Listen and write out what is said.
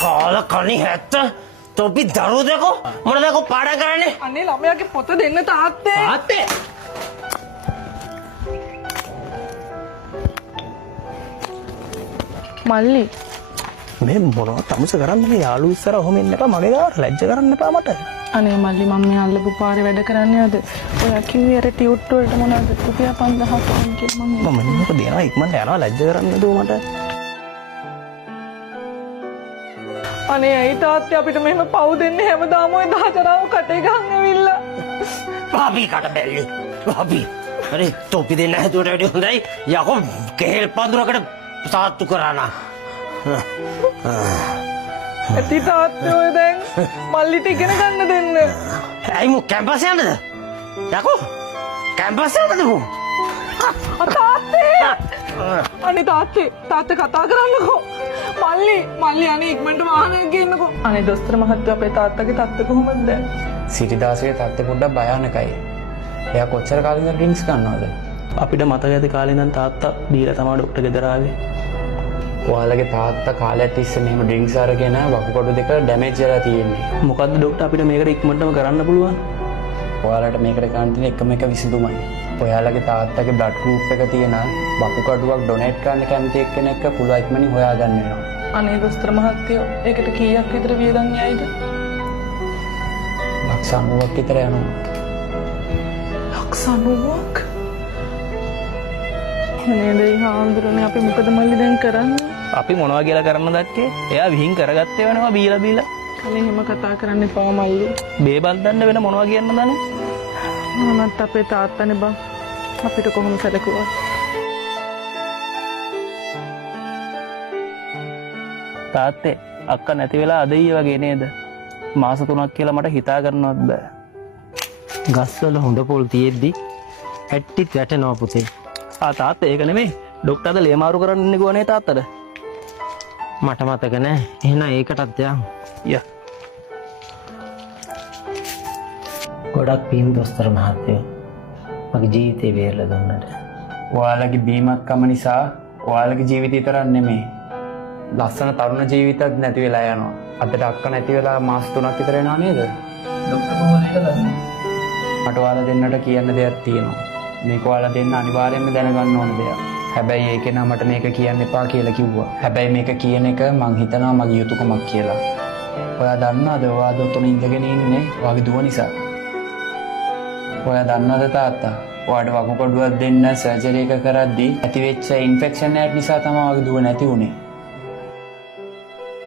කාල කණි හැත්ත තොපි දරුවෝ දෙකෝ මොනද කො පාඩම් කරන්නේ? අනේ ළමයාගේ පොත දෙන්න තාත්තේ. තාත්තේ මල්ලි මේ මොනවා තමුස කරන්න මේ යාළුවෝ ඉස්සර ඔහොම ඉන්න එපා මගේ ගාවට ලැජ්ජ කරන්න එපා මට. අනේ මල්ලි මම මේ අල්ලපු පාරේ වැඩ කරන්නේ අද. ඔයා කිව්වේ අර ටියුට් වලට මොනවද රුපියල් 5000ක් වань කියලා මම. මම මොකද දෙනවා ඉක්මනට යනවා ලැජ්ජ කරන්න නේද මට. අනේ ඇයි තාත්තේ අපිට මෙහෙම පව් දෙන්නේ හැමදාම ඔය දහතරාව කටේ ගහන් ඇවිල්ලා. පාපි කට බැල්ලි පාපි අනේ තොපි දෙන්න හැදුවට වැඩි හොඳයි යකෝ කෙහෙල් පඳුරකට සාත්තු කරානා. ඇති තාත්තේ ඔය දැන් මල්ලිට ඉගෙන ගන්න දෙන්න. ඇයි මු කැම්පස් යන්නද? යකෝ කැම්පස් යන්නද මු? තාත්තේ අනේ තාත්තේ කතා කරන්නකෝ. මල්ලි අනේ ඉක්මනට වාහනයක් ගේන්නකෝ. අනේ දොස්තර මහත්තයා අපේ තාත්තගේ තත්ත්වය කොහොමද දැන්? සිටිදාසගේ තත්ත්වය පොඩ්ඩක් භයානකයි. එයා කොච්චර කාලෙකින් ඩ්‍රින්ක්ස් ගන්නවද? අපිට මතක ඇති කාලේ ඉඳන් තාත්තා දීලා තමයි ඩොක්ටර් ගෙදර ආවේ. ඔයාලගේ තාත්තා කාලයක් තිස්සේ මෙහෙම ඩ්‍රින්ක්ස් අරගෙන වකුගඩු දෙක ඩැමේජ් වෙලා තියෙන්නේ. මොකද්ද ඩොක්ටර් අපිට මේකට ඉක්මනටම කරන්න පුළුවන්? ඔයාලට මේකට කරන්න තියෙන එකම එක විසඳුමයි. ඔයාලගේ තාත්තගේ බ්ලඩ් ගෲප් එක තියෙන වකුගඩුවක් ඩොනේට් කරන්න කැමති එක්කෙනෙක් පුළුවන් ඉක්මනින් හොයාගන්න වෙනවා. අනේ දොස්තර මහත්තයෝ ඒකට කීයක් විතර වියදම් යයිද? ලක්ෂ 90ක් විතර යනවා. ලක්ෂ 90ක්? අනේ දෙයි හාමුදුරනේ අපි මොකද මල්ලි දැන් කරන්නේ? අපි මොනවා කියලා කරන්න දැක්කේ? එයා විහිං කරගත්තේ වෙනවා බීලා. කලින් එහෙම කතා කරන්න එපා මල්ලි. බේබල් දන්න වෙන මොනවා කියන්න දන්නේ? මොනවත් අපේ තාත්තනේ බං. අපිට කොහොම සැලකුවා? තාත්තේ අක්ක නැති වෙලා අද ඊයේ වගේ නේද? මාස 3ක් කියලා මට හිතා ගන්නවත් බෑ. ගස්වල හොඳ පොල් තියෙද්දි ඇට්ටිත් වැටෙනවා පුතේ. තාත්තේ ඒක නෙමෙයි. ඩොක්ටර්ද ලේමාරු කරන්න ඉන්නේ ගෝනේ තාත්තට. මට මතක නෑ. එහෙනම් ඒකටත් යන්න. යා. ගොඩක් පින් දොස්තර මහත්තයෝ. මගේ ජීවිතේ බේරලා දුන්නට. ඔයාලගේ බීමත්කම නිසා ඔයාලගේ ජීවිතය විතරක් නෙමෙයි ලස්සන තරුණ ජීවිතයක් නැති වෙලා යනවා. අදට අක්ක නැති වෙලා මාස 3ක් විතර වෙනවා නේද? ඩොක්ටර් කොහොමද දන්නේ? මට ඔයාලා දෙන්නට කියන්න දෙයක් තියෙනවා. මේක ඔයාලා දෙන්න අනිවාර්යයෙන්ම දැනගන්න ඕන දෙයක්. හැබැයි ඒකේ නම් මට මේක කියන්න එපා කියලා කිව්වා. හැබැයි මේක කියන එක මං හිතනවා මගේ යුතුයකමක් කියලා. ඔයා දන්නවද ඔයා දොතන ඉඳගෙන ඉන්නේ ඔයාගේ දුව නිසා? ඔයා දන්නවද තාත්තා? ඔයාට වකුගඩුවක් දෙන්න සර්ජරි එක කරද්දී ඇතිවෙච්ච ඉන්ෆෙක්ෂන් එකක් නිසා තමයි ඔයාගේ දුව නැති වුනේ.